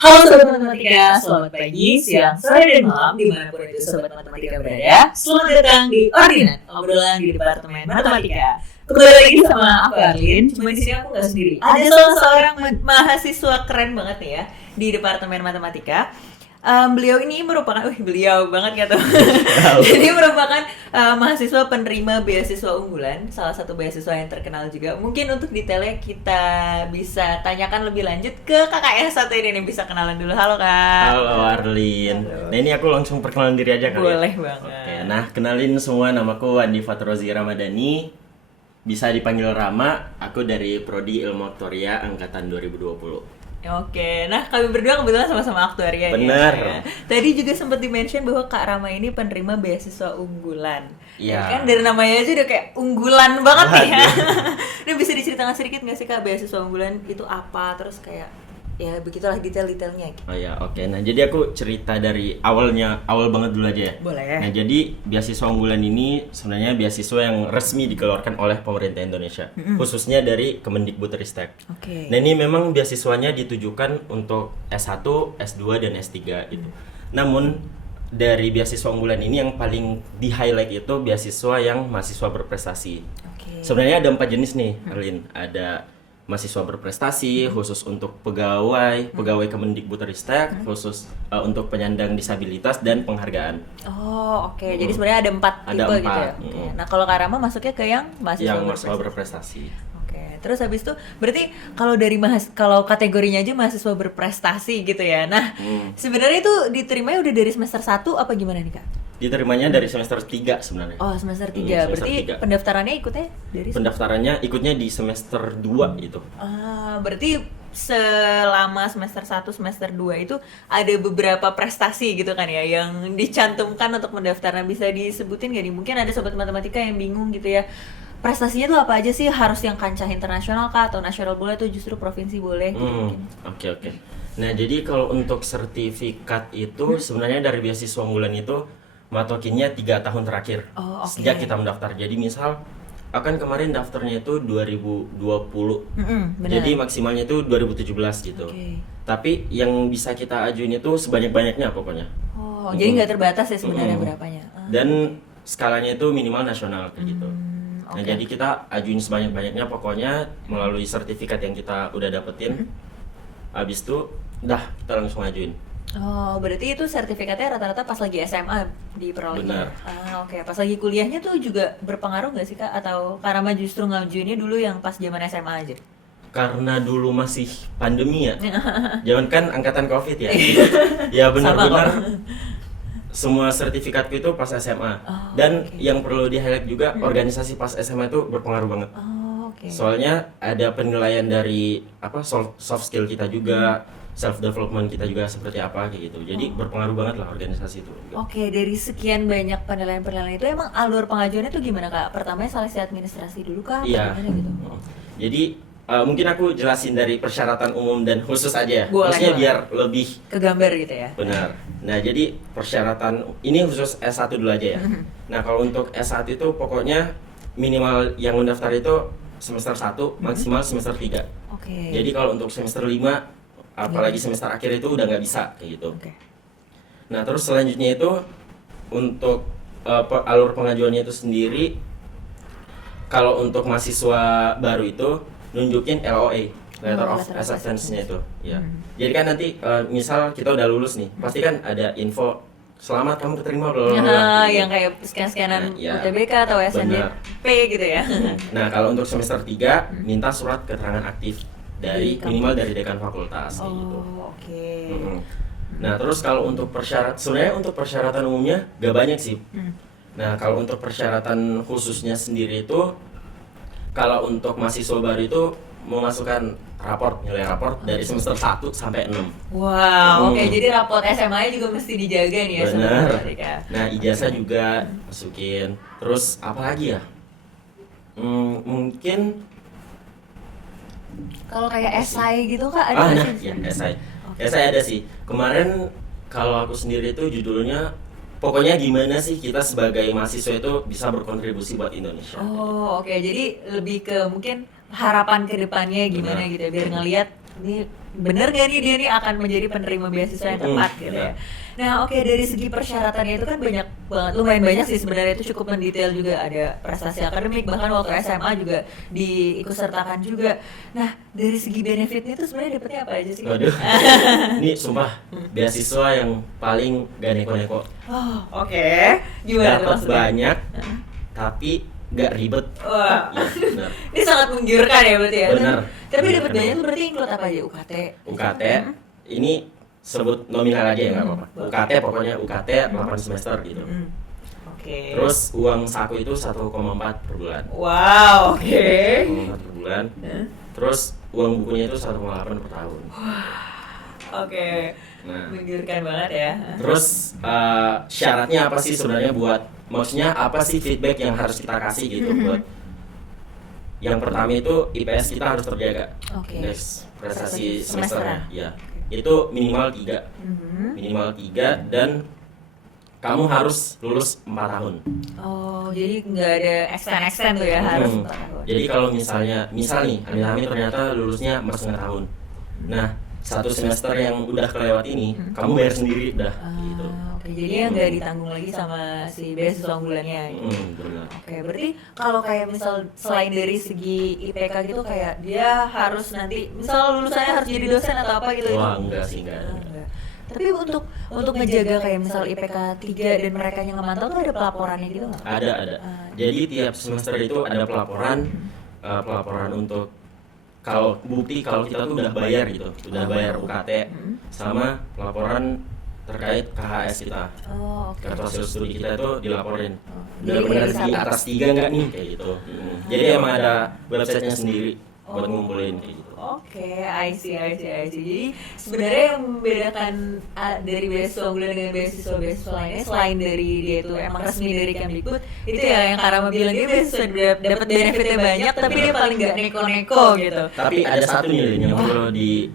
Halo Sobat Matematika, selamat pagi, siang, sore, dan malam dimanapun itu Sobat Matematika berada. Selamat datang di Ordinat, obrolan di Departemen Matematika. Kembali lagi sama aku Arlin, cuma di sini aku nggak sendiri. Ada salah seorang mahasiswa keren banget nih ya di Departemen Matematika. Beliau ini merupakan, beliau banget gitu. Jadi merupakan mahasiswa penerima beasiswa unggulan, salah satu beasiswa yang terkenal juga. Mungkin untuk detailnya kita bisa tanyakan lebih lanjut ke kakak S1 ini nih, bisa kenalan dulu. Halo Kak. Halo Arlin. Nah ini aku langsung perkenalan diri aja kali. Boleh banget. Oke, nah kenalin semua, namaku Andi Fatrozi Ramadhani. Bisa dipanggil Rama. Aku dari Prodi Ilmu Aktuaria angkatan 2020. Oke, nah kami berdua kebetulan sama-sama aktuaria. Benar. Ya. Tadi juga sempat di-mention bahwa Kak Rama ini penerima beasiswa unggulan. Iya. Kan dari namanya aja udah kayak unggulan banget nih ya. Ini bisa diceritakan sedikit nggak sih Kak, beasiswa unggulan itu apa? Terus kayak ya begitulah detail-detailnya gitu. Oh ya, oke. Nah jadi aku cerita dari awal banget dulu aja ya. Boleh. Nah jadi beasiswa unggulan ini sebenarnya beasiswa yang resmi dikeluarkan oleh pemerintah Indonesia, khususnya dari Kemendikbudristek. Oke. Nah ini memang beasiswanya ditujukan untuk S1, S2, dan S3 itu. Namun dari beasiswa unggulan ini yang paling di-highlight itu beasiswa yang mahasiswa berprestasi. Oke. Sebenarnya ada 4 jenis nih, Erlin. Ada mahasiswa berprestasi khusus untuk pegawai Kemendikbudristek, khusus untuk penyandang disabilitas dan penghargaan. Oh, oke. Jadi sebenarnya ada 4 tipe gitu ya. Oke. Nah, kalau Kak Rama masuknya ke yang mahasiswa berprestasi. Oke, terus habis itu berarti kalau dari kalau kategorinya aja mahasiswa berprestasi gitu ya. Nah, sebenarnya itu diterimanya udah dari semester 1 apa gimana nih, Kak? Diterimanya dari semester 3 sebenarnya. Oh, semester 3. Berarti 3. pendaftarannya ikutnya dari Pendaftarannya ikutnya di semester 2 itu. Berarti selama semester 1, semester 2 itu ada beberapa prestasi gitu kan ya yang dicantumkan untuk pendaftaran. Bisa disebutin nggak nih? Mungkin ada sobat matematika yang bingung gitu ya. Prestasinya tuh apa aja sih? Harus yang kancah internasional kah atau nasional boleh, atau justru provinsi boleh gitu mungkin. Oke. Nah, jadi kalau untuk sertifikat itu sebenarnya dari beasiswa unggulan itu matokinnya 3 tahun terakhir. Oh, oke. Sejak kita mendaftar. Jadi misal akan kemarin daftarnya itu 2020. Benar. Jadi maksimalnya itu 2017 gitu. Oke. Tapi yang bisa kita ajuin itu sebanyak-banyaknya pokoknya. Oh, jadi nggak terbatas ya sebenarnya berapanya. Dan skalanya itu minimal nasional kayak gitu. Nah, oke. jadi kita ajuin sebanyak-banyaknya pokoknya melalui sertifikat yang kita udah dapetin. Habis itu kita langsung ajuin. Oh, berarti itu sertifikatnya rata-rata pas lagi SMA diperolehnya. Benar. Oke. Pas lagi kuliahnya tuh juga berpengaruh nggak sih Kak? Atau karena justru ngajuinnya dulu yang pas zaman SMA aja? Karena dulu masih pandemi ya. Jangan kan angkatan Covid ya. Ya Sama benar-benar kok. semua sertifikatku itu pas SMA. Dan yang perlu di-highlight juga organisasi pas SMA itu berpengaruh banget. Oh, oke. Soalnya ada penilaian dari soft skill kita juga, self development kita juga seperti apa kayak gitu. Jadi berpengaruh banget lah organisasi itu. Oke, dari sekian banyak penilaian-penilaian itu emang alur pengajuannya tuh gimana Kak? Pertamanya seleksi administrasi dulu kah? Atau Iya. gimana gitu? Jadi mungkin aku jelasin dari persyaratan umum dan khusus aja ya. Boleh, Maksudnya boleh. biar lebih Kegambar gitu ya? benar. Nah, jadi persyaratan ini khusus S1 dulu aja ya. Nah, kalau untuk S1 itu pokoknya minimal yang mendaftar itu semester 1, maksimal semester 3. Oke. Jadi kalau untuk semester 5, apalagi semester akhir itu udah nggak bisa kayak gitu. Oke. Nah, terus selanjutnya itu untuk alur pengajuannya itu sendiri, kalau untuk mahasiswa baru itu nunjukin LOA, Letter of Acceptance-nya itu. Ya. Jadi kan nanti misal kita udah lulus nih, pasti kan ada info selamat kamu keterima bla bla bla. Yang kayak scan-scanan Nah, ya. UTBK atau SNDP gitu ya? Nah, kalau untuk semester 3 minta surat keterangan aktif dari minimal dari dekan fakultas kayak gitu. Oh, oke. Nah, terus kalau untuk sebenarnya untuk persyaratan umumnya gak banyak sih. Nah, kalau untuk persyaratan khususnya sendiri itu, kalau untuk mahasiswa baru itu memasukkan nilai raport dari semester 1 sampai 6. Wow, oke. Jadi raport SMA-nya juga mesti dijaga nih ya sama Bener. matematika. Nah, ijazah juga masukin. Terus apa lagi ya? Mungkin Kalau kayak esai gitu Kak ada nggak sih? ya esai. Esai ada sih. Kemarin kalau aku sendiri itu judulnya pokoknya gimana sih kita sebagai mahasiswa itu bisa berkontribusi buat Indonesia. Oh, oke. Jadi lebih ke mungkin harapan ke depannya gimana gitu ya, biar ngelihat ini bener gak nih dia nih akan menjadi penerima beasiswa yang tepat gitu ya. Nah oke, dari segi persyaratannya itu kan banyak banget, lumayan banyak sih sebenarnya, itu cukup mendetail juga, ada prestasi akademik, bahkan waktu SMA juga diikutsertakan juga. Nah dari segi benefitnya itu sebenarnya dapetnya apa aja sih? Waduh, ini sumpah beasiswa yang paling gak neko-neko. Oh oke, gimana tuh Dapat maksudnya? banyak, tapi gak ribet. Wah, Iya, benar. ini sangat menggiurkan ya berarti ya. Benar. Tapi dapat Menggiurkan banyak banget. tuh berarti include apa aja? UKT. UKT, ini sebut nominal aja ya nggak apa-apa. UKT pokoknya UKT 8 semester gitu. Oke. Terus uang saku itu 1,4 per bulan. Wow, oke. 1,4 per bulan. Terus uang bukunya itu 1,8 per tahun. Oke. Nah, Menggiurkan banget ya. terus syaratnya apa sih sebenarnya buat, maksudnya apa sih feedback yang harus kita kasih gitu buat yang pertama itu IPS kita harus terjaga. Oke. Indeks prestasi Semesteran. semesternya. Ya. Itu minimal 3. Minimal 3 dan kamu harus lulus 4 tahun. Oh, jadi nggak ada extend tuh ya, harus 4 tahun. Jadi kalau misalnya, misal nih, amit-amit ternyata lulusnya 4,5 tahun. Nah, 1 semester yang udah kelewat ini, kamu bayar sendiri udah gitu. Oke, jadi ya nggak ditanggung lagi sama si beasiswa unggulannya. Gitu. Benar. Oke, berarti kalau kayak misal selain dari segi IPK gitu, kayak dia harus nanti misal lulusannya harus jadi dosen atau apa gitu? Wah, itu? enggak sih, enggak. Enggak. Tapi untuk ngejaga kayak misal IPK 3 dan mereka yang ngemantau tuh ada pelaporannya gitu nggak? Ada. Jadi tiap semester itu ada pelaporan untuk kalau bukti kalau kita tuh udah bayar gitu, udah bayar UKT, sama pelaporan terkait KHS kita. Oh, oke. Kartu hasil studi kita itu dilaporin. Jadi Benar-benar dari di satu. atas 3 enggak nih kayak gitu. Jadi emang ada websitenya sendiri buat ngumpulin kayak gitu. Oke, I see. Jadi sebenarnya yang membedakan dari beasiswa unggulan dengan beasiswa lainnya, selain dari dia itu emang resmi dari Kemdikbud, itu ya yang Karama bilang dia beasiswa dapat benefitnya banyak, tapi dia paling nggak neko-neko gitu. Tapi ada satu nih Lin, yang perlu di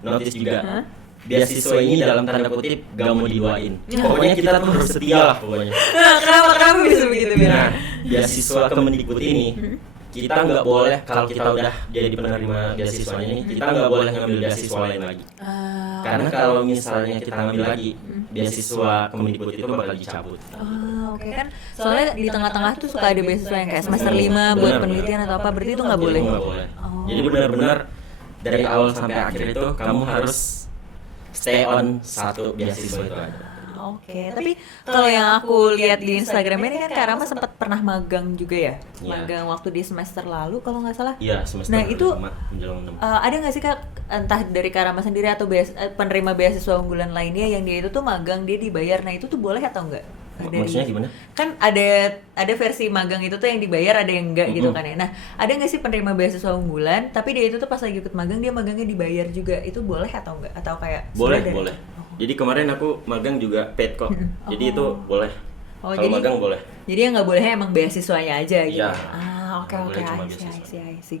notice juga. Beasiswa ini dalam tanda kutip gak mau diduain. Pokoknya kita tuh harus setia lah pokoknya. Nah, kenapa bisa begitu Nah, bilang? beasiswa Kemendikbud ini kita nggak boleh, kalau kita udah jadi penerima beasiswa ini, kita nggak boleh ngambil beasiswa lain lagi. Karena kalau misalnya kita ngambil lagi, beasiswa Kemendikbud itu bakal dicabut. Oke kan, soalnya di tengah-tengah tuh suka ada beasiswa yang kayak semester 5 buat Benar, penelitian atau apa, berarti itu nggak Jadi boleh. nggak boleh. Oh. Jadi benar-benar dari awal sampai akhir itu kamu harus stay on satu beasiswa itu aja. Oke, tapi kalau yang aku lihat di Instagramnya ini kan Kak Rama sempat pernah magang juga ya? Iya. Magang waktu di semester lalu kalau nggak salah. Iya, semester Nah, itu 5 menjelang 6. ada nggak sih Kak, entah dari Kak Rama sendiri atau penerima beasiswa unggulan lainnya yang dia itu tuh magang dia dibayar, nah itu tuh boleh atau enggak? Maksudnya gimana? Kan ada versi magang itu tuh yang dibayar, ada yang enggak gitu kan ya. Nah, ada nggak sih penerima beasiswa unggulan tapi dia itu tuh pas lagi ikut magang dia magangnya dibayar juga, itu boleh atau enggak? Atau kayak Boleh, sebenarnya boleh. Jadi kemarin aku magang juga paid kok. Jadi itu boleh. Oh, Kalau jadi- magang boleh. Jadi yang nggak bolehnya emang beasiswanya aja gitu. Iya. Oke, Nggak boleh cuma I see. beasiswa.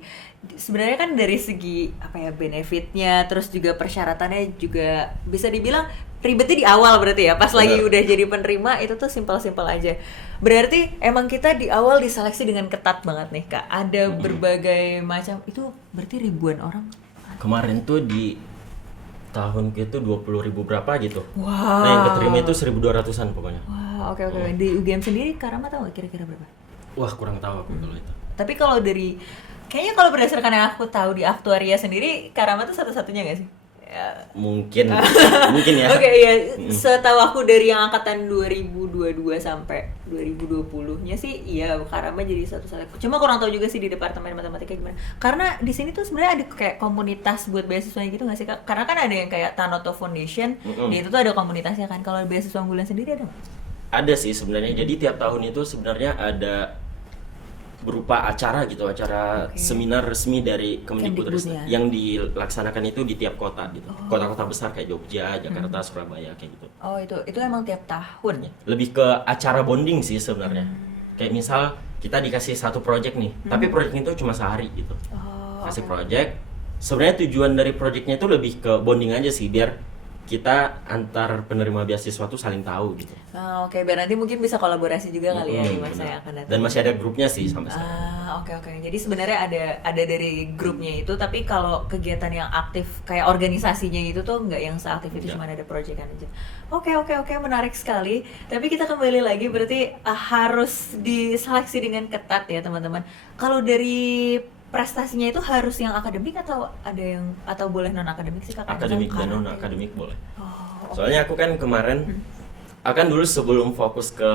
Sebenarnya kan dari segi apa ya, benefitnya, terus juga persyaratannya juga bisa dibilang ribetnya di awal berarti ya. Pas lagi Benar. udah jadi penerima itu tuh simpel-simpel aja. Berarti emang kita di awal diseleksi dengan ketat banget nih Kak. Ada berbagai macam, itu berarti ribuan orang. Kemarin tuh di tahun itu 20.000 berapa gitu. Wow. Nah, yang keterima itu 1.200-an pokoknya. Wah, oke. Di UGM sendiri Kak Rama tahu nggak kira-kira berapa? Wah, kurang tahu aku kalau itu. Tapi kalau dari, kayaknya kalau berdasarkan yang aku tahu di aktuaria sendiri, Kak Rama tuh satu-satunya nggak sih? Ya. Mungkin ya. Oke, iya. Setahu aku dari yang angkatan 2022 sampai 2020-nya sih, iya Kak Rama jadi satu-satunya. Cuma kurang tahu juga sih di departemen matematika gimana. Karena di sini tuh sebenarnya ada kayak komunitas buat beasiswa gitu nggak sih Kak? Karena kan ada yang kayak Tanoto Foundation, di itu tuh ada komunitasnya kan. Kalau beasiswa unggulan sendiri ada nggak? Ada sih sebenarnya. Jadi tiap tahun itu sebenarnya ada berupa acara gitu, acara seminar resmi dari Kemdikbud Kemdikbudnya. yang dilaksanakan itu di tiap kota gitu. Kota-kota besar kayak Jogja, Jakarta, Surabaya kayak gitu. Oh, itu emang tiap tahun ya? Lebih ke acara bonding sih sebenarnya. Kayak misal kita dikasih satu project nih, tapi project itu cuma sehari gitu. Oh, Kasih project. Sebenarnya tujuan dari projectnya itu lebih ke bonding aja sih, biar kita antar penerima beasiswa tuh saling tahu gitu. Oke, biar nanti mungkin bisa kolaborasi juga kali ya di masa Benar. yang akan datang. Dan masih ada grupnya sih sampai sekarang. Oke. Jadi sebenarnya ada dari grupnya itu, tapi kalau kegiatan yang aktif kayak organisasinya itu tuh nggak yang seaktif itu, Nggak. cuma ada proyekan aja. Oke, menarik sekali. Tapi kita kembali lagi berarti harus diseleksi dengan ketat ya teman-teman. Kalau dari prestasinya itu harus yang akademik atau ada yang atau boleh non akademik sih kakak? Akademik dan Karate. non akademik boleh. Oh, Soalnya aku kan kemarin akan dulu sebelum fokus ke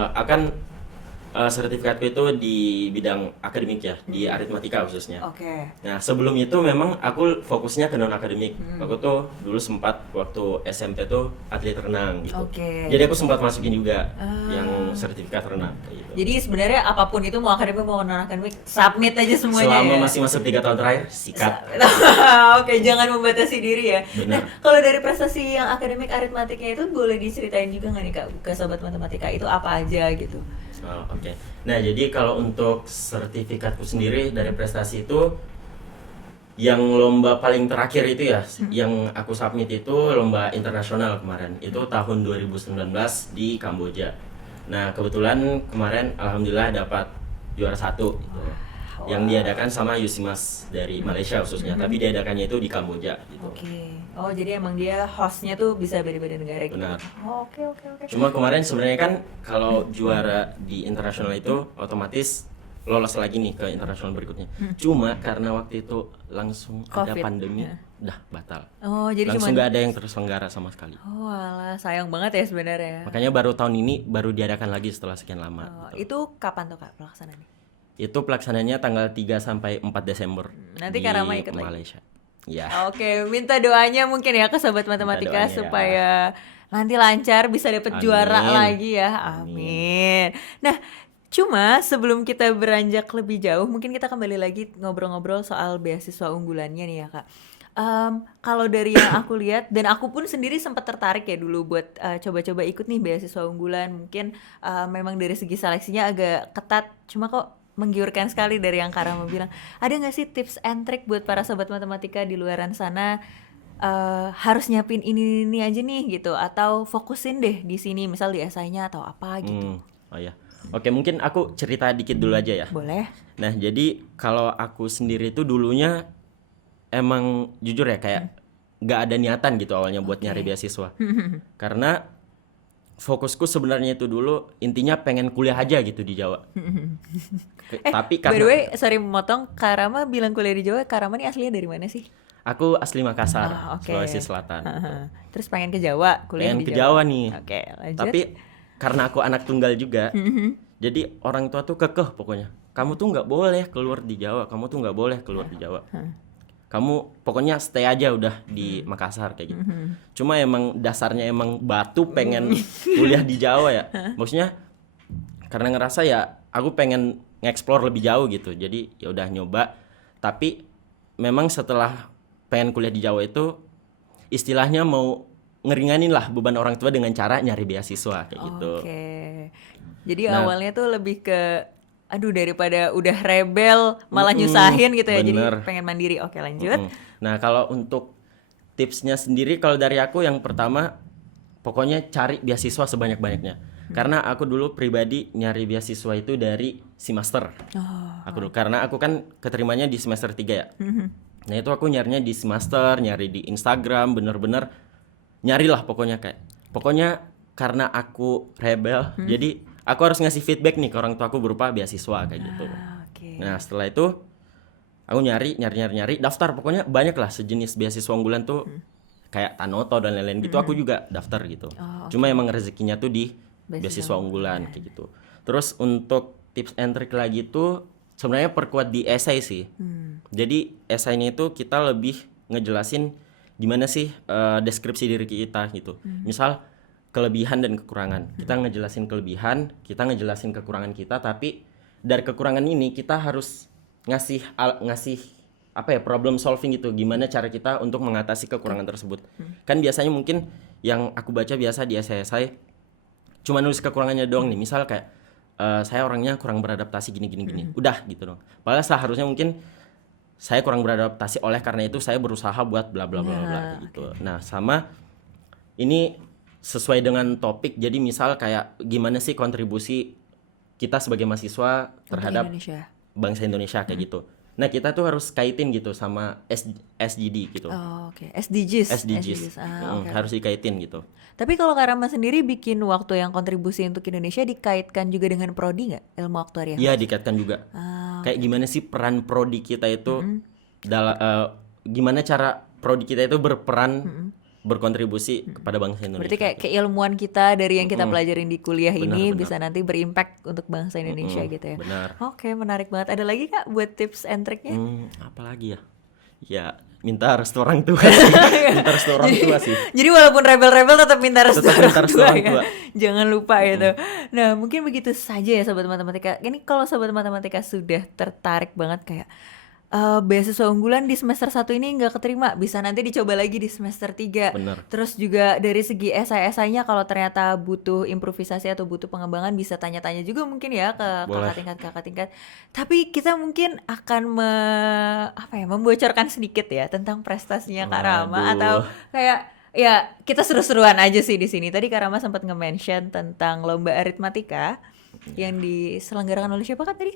sertifikatku itu di bidang akademik ya, di aritmatika khususnya. Oke. Nah, sebelum itu memang aku fokusnya ke non akademik. Aku tuh dulu sempat waktu SMP tuh atlet renang gitu. Oke. Jadi aku sempat masukin juga yang sertifikat renang kayak gitu. Jadi sebenarnya apapun itu mau akademik mau non akademik submit aja semuanya. Selama ya? masih masuk 3 tahun terakhir, sikat. Oke, jangan membatasi diri ya. Benar. Nah, kalau dari prestasi yang akademik aritmatiknya itu boleh diceritain juga nggak nih kak ke sobat matematika itu apa aja gitu? Oh, oke. Nah, jadi kalau untuk sertifikatku sendiri dari prestasi itu yang lomba paling terakhir itu ya, yang aku submit itu lomba internasional kemarin. Itu tahun 2019 di Kamboja. Nah, kebetulan kemarin alhamdulillah dapat juara 1 gitu. Yang diadakan sama Yusimas dari Malaysia khususnya, tapi diadakannya itu di Kamboja gitu. Oke. Oh, jadi emang dia hostnya tuh bisa beda-beda negara gitu. Benar. Oh, oke. Cuma kemarin sebenarnya kan kalau juara di internasional itu otomatis lolos lagi nih ke internasional berikutnya. Cuma karena waktu itu langsung ada Covid, pandemi, ya. udah batal. Oh, jadi Langsung cuma. nggak ada yang terselenggara sama sekali. Oh, alah, sayang banget ya sebenarnya. Makanya baru tahun ini baru diadakan lagi setelah sekian lama. Oh, gitu. itu kapan tuh kak pelaksanaannya? Itu pelaksananya tanggal 3 sampai 4 Desember Nanti di Kak Rama ikut lagi? Malaysia. Ya. Oke, minta doanya mungkin ya ke sobat matematika doanya ya. supaya nanti lancar bisa dapet Amin. juara lagi ya. Amin. Nah, cuma sebelum kita beranjak lebih jauh, mungkin kita kembali lagi ngobrol-ngobrol soal beasiswa unggulannya nih ya kak. Kalau dari yang aku lihat dan aku pun sendiri sempat tertarik ya dulu buat coba-coba ikut nih beasiswa unggulan. Mungkin memang dari segi seleksinya agak ketat, cuma kok menggiurkan sekali dari yang Kak Rama bilang. Ada nggak sih tips and trick buat para sobat matematika di luaran sana harus nyiapin ini aja nih gitu, atau fokusin deh di sini misal di esainya atau apa gitu? Oh ya. Oke, mungkin aku cerita dikit dulu aja ya. Boleh? Nah, jadi kalau aku sendiri itu dulunya emang jujur ya kayak nggak ada niatan gitu awalnya buat nyari beasiswa. Karena fokusku sebenarnya itu dulu intinya pengen kuliah aja gitu di Jawa. Tapi By the karena way, sorry memotong, Kak Rama bilang kuliah di Jawa. Kak Rama ini aslinya dari mana sih? aku asli Makassar, Oke. Sulawesi Selatan. Terus pengen ke Jawa, kuliah Pengen di ke Jawa nih. Oke, lanjut. Tapi karena aku anak tunggal juga, jadi orang tua tuh kekeh pokoknya. Kamu tuh nggak boleh keluar di Jawa, kamu tuh nggak boleh keluar di Jawa. Kamu pokoknya stay aja udah di Makassar kayak gitu. Cuma emang dasarnya emang batu pengen kuliah di Jawa ya. Maksudnya karena ngerasa ya aku pengen nge-explore lebih jauh gitu. Jadi ya udah nyoba. Tapi memang setelah pengen kuliah di Jawa itu istilahnya mau ngeringanin lah beban orang tua dengan cara nyari beasiswa kayak gitu. Oke. Jadi Nah. awalnya tuh lebih ke aduh daripada udah rebel malah nyusahin gitu ya. bener. Jadi pengen mandiri. Oke, lanjut. Nah, kalau untuk tipsnya sendiri kalau dari aku yang pertama pokoknya cari beasiswa sebanyak-banyaknya. Karena aku dulu pribadi nyari beasiswa itu dari semester. Karena aku kan keterimanya di semester 3 ya. Nah, itu aku nyarinya di semester, nyari di Instagram, bener-bener nyarilah pokoknya pokoknya karena aku rebel, jadi aku harus ngasih feedback nih ke orang tua aku berupa beasiswa kayak gitu. Oke. Nah, setelah itu aku nyari, daftar pokoknya banyak lah sejenis beasiswa unggulan tuh kayak Tanoto dan lain-lain gitu. Aku juga daftar gitu. Cuma emang rezekinya tuh di beasiswa unggulan kayak gitu. Terus untuk tips and trick lagi tuh sebenarnya perkuat di esai sih. Jadi esainya itu kita lebih ngejelasin gimana sih deskripsi diri kita gitu. Misal kelebihan dan kekurangan. Kita ngejelasin kelebihan, kita ngejelasin kekurangan kita, tapi dari kekurangan ini kita harus ngasih apa ya, problem solving gitu. Gimana cara kita untuk mengatasi kekurangan tersebut. Kan biasanya mungkin yang aku baca biasa di esai cuma nulis kekurangannya doang nih. Misal kayak saya orangnya kurang beradaptasi gini. Udah gitu dong. Padahal seharusnya mungkin saya kurang beradaptasi oleh karena itu saya berusaha buat bla bla bla bla gitu. Nah, sama ini sesuai dengan topik. Jadi misal kayak gimana sih kontribusi kita sebagai mahasiswa terhadap Indonesia. bangsa Indonesia kayak gitu. Nah, kita tuh harus kaitin gitu sama SGD gitu. Oh, oke. SDGs. SDGs. Oke. Harus dikaitin gitu. Tapi kalau Kak Rama sendiri bikin waktu yang kontribusi untuk Indonesia dikaitkan juga dengan prodi nggak ilmu aktuaria? Iya, dikaitkan juga. Kayak gimana sih peran prodi kita itu gimana cara prodi kita itu berperan berkontribusi kepada bangsa Indonesia. Berarti kayak keilmuan kita dari yang kita pelajarin di kuliah ini Benar. bisa nanti berimpact untuk bangsa Indonesia gitu ya. Benar. Oke, menarik banget. Ada lagi Kak buat tips and triknya? Apa lagi ya? Ya, minta restu orang tua sih. Minta restu orang tua sih. Jadi walaupun rebel-rebel tetap minta restu Tetap minta orang restu tua orang ya. tua. Jangan lupa gitu. Nah, mungkin begitu saja ya sobat matematika. Ini kalau sobat matematika sudah tertarik banget kayak beasiswa unggulan di semester 1 ini nggak keterima, bisa nanti dicoba lagi di semester 3. Bener. Terus juga dari segi esai-esainya kalau ternyata butuh improvisasi atau butuh pengembangan bisa tanya-tanya juga mungkin ya ke Boleh. kakak tingkat. Tapi kita mungkin akan membocorkan sedikit ya tentang prestasinya Kak Rama Waduh. atau kayak ya kita seru-seruan aja sih di sini. Tadi Kak Rama sempat nge-mention tentang lomba aritmatika yang diselenggarakan oleh siapa kan tadi?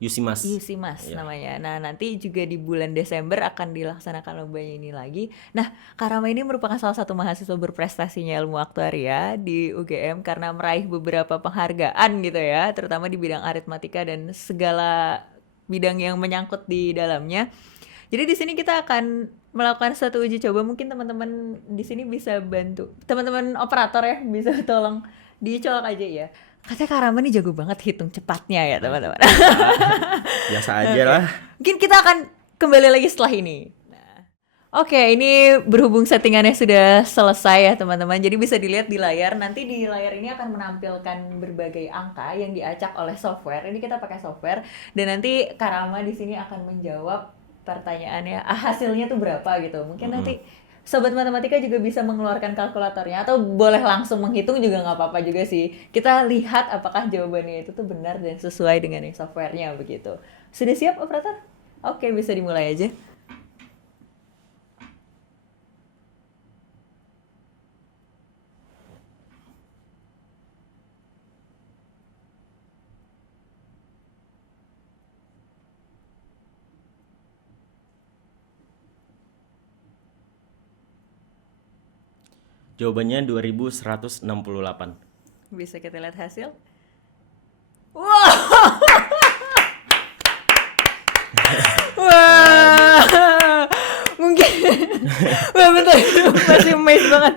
Yusimas. Yusimas namanya. Nah, nanti juga di bulan Desember akan dilaksanakan lombanya ini lagi. Nah, Kak Rama ini merupakan salah satu mahasiswa berprestasinya ilmu aktuaria di UGM karena meraih beberapa penghargaan gitu ya, terutama di bidang aritmatika dan segala bidang yang menyangkut di dalamnya. Jadi di sini kita akan melakukan suatu uji coba. Mungkin teman-teman di sini bisa bantu. Teman-teman operator ya bisa tolong dicolok aja ya. Katanya Kak Rama nih jago banget hitung cepatnya ya teman-teman. Biasa aja lah. Mungkin kita akan kembali lagi setelah ini. Nah, oke, ini berhubung settingannya sudah selesai ya teman-teman. Jadi bisa dilihat di layar. Nanti di layar ini akan menampilkan berbagai angka yang diacak oleh software. Ini kita pakai software dan nanti Kak Rama di sini akan menjawab pertanyaannya. Hasilnya tuh berapa gitu. Mungkin nanti sobat matematika juga bisa mengeluarkan kalkulatornya atau boleh langsung menghitung juga nggak apa-apa juga sih. Kita lihat apakah jawabannya itu tuh benar dan sesuai dengan yang softwarenya begitu. Sudah siap operator? Oke, bisa dimulai aja. Jawabannya 2168. Bisa kita lihat hasil. Wah. Wah. Mungkin wah bentar, masih amazed banget.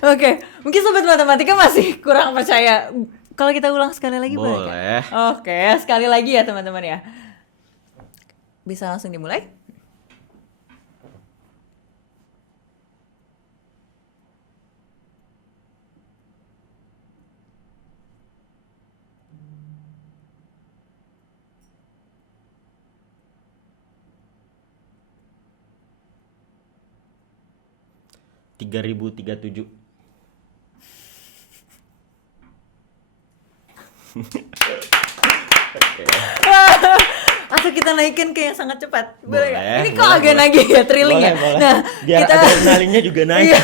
Oke, mungkin sobat matematika masih kurang percaya. Kalau kita ulang sekali lagi boleh? Boleh. Oke, sekali lagi ya teman-teman ya. Bisa langsung dimulai? Tiga 3037. Atau kita naikin ke yang sangat cepat, boleh nggak? Boleh, Ini kok boleh, agak boleh. nagih ya thrillingnya. Boleh. Nah, Biar kita adrenalinnya juga naik. Iya,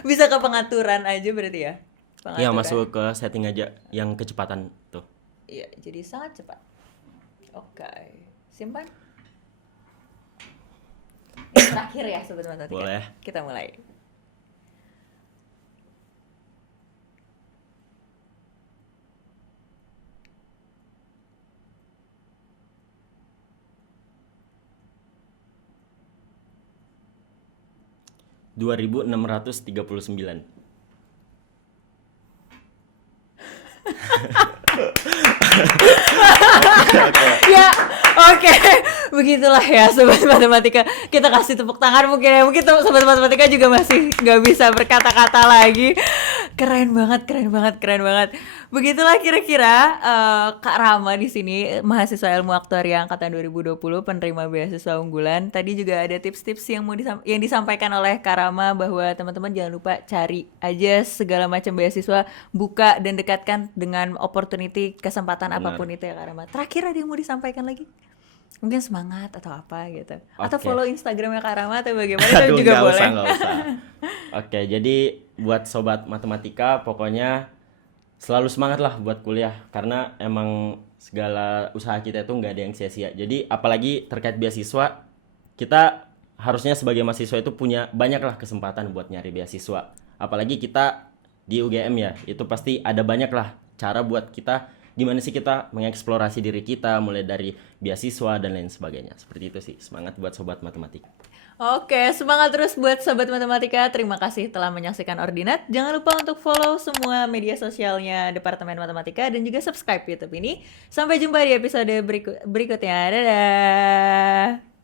bisa ke pengaturan aja berarti ya. Iya, Pengaturan. masuk ke setting aja yang kecepatan tuh. Iya, jadi sangat cepat. Oke, simpan. Ini terakhir ya sobat matematika. Boleh. Kita mulai. Dua 2639. Ya, oke. Begitulah ya sobat matematika. Kita kasih tepuk tangan mungkin ya. Mungkin sobat matematika juga masih nggak bisa berkata-kata lagi. Keren banget, keren banget, keren banget. Begitulah kira-kira Kak Rama di sini mahasiswa ilmu aktuaria angkatan 2020 penerima beasiswa unggulan. Tadi juga ada tips-tips yang disampaikan oleh Kak Rama bahwa teman-teman jangan lupa cari aja segala macam beasiswa, buka dan dekatkan dengan opportunity kesempatan Benar. apapun itu ya Kak Rama. Terakhir ada yang mau disampaikan lagi? Mungkin semangat atau apa gitu. Atau Oke. follow Instagramnya Kak Rama atau bagaimana itu Aduh, juga nggak boleh. usah, nggak usah. Oke, jadi buat sobat matematika, pokoknya selalu semangat lah buat kuliah, karena emang segala usaha kita itu nggak ada yang sia-sia. Jadi apalagi terkait beasiswa, kita harusnya sebagai mahasiswa itu punya banyak lah kesempatan buat nyari beasiswa. Apalagi kita di UGM ya, itu pasti ada banyak lah cara buat kita gimana sih kita mengeksplorasi diri kita, mulai dari beasiswa dan lain sebagainya. Seperti itu sih, semangat buat sobat matematika. Oke, semangat terus buat Sobat Matematika. Terima kasih telah menyaksikan Ordinat. Jangan lupa untuk follow semua media sosialnya Departemen Matematika dan juga subscribe YouTube ini. Sampai jumpa di episode berikutnya. Dadah!